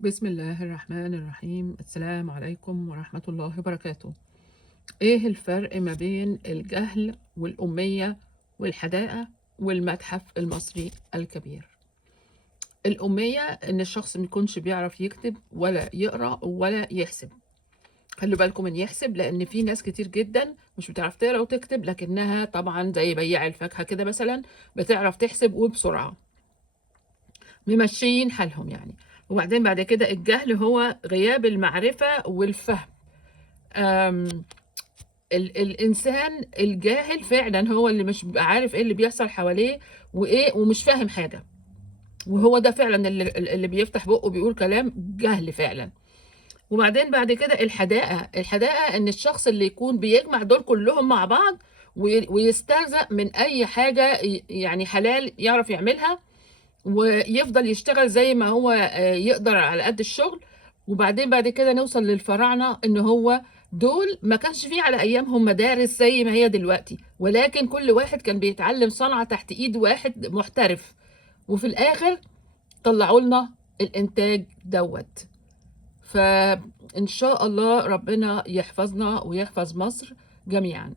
بسم الله الرحمن الرحيم. السلام عليكم ورحمة الله وبركاته. إيه الفرق ما بين الجهل والأمية والحداقة والمتحف المصري الكبير؟ الأمية إن الشخص ما يكونش بيعرف يكتب ولا يقرأ ولا يحسب. خلوا بالكم من يحسب، لأن في ناس كتير جدا مش بتعرف تقرأ وتكتب، لكنها طبعا زي بياع الفاكهة كده مثلا بتعرف تحسب وبسرعة، ممشيين حالهم يعني. وبعدين بعد كده الجهل هو غياب المعرفة والفهم. آم، الإنسان الجاهل فعلا هو اللي مش بيبقى عارف ايه اللي بيحصل حواليه وايه، ومش فاهم حاجة. وهو ده فعلا اللي بيفتح بقه بيقول كلام جهل فعلا. وبعدين بعد كده الحداقة ان الشخص اللي يكون بيجمع دول كلهم مع بعض ويسترزق من اي حاجة يعني حلال يعرف يعملها، ويفضل يشتغل زي ما هو يقدر على قد الشغل. وبعدين بعد كده نوصل للفراعنة ان هو دول ما كانش فيه على ايامهم مدارس زي ما هي دلوقتي، ولكن كل واحد كان بيتعلم صنعة تحت ايد واحد محترف، وفي الاخر طلعوا لنا الانتاج دوت. فان شاء الله ربنا يحفظنا ويحفظ مصر جميعا.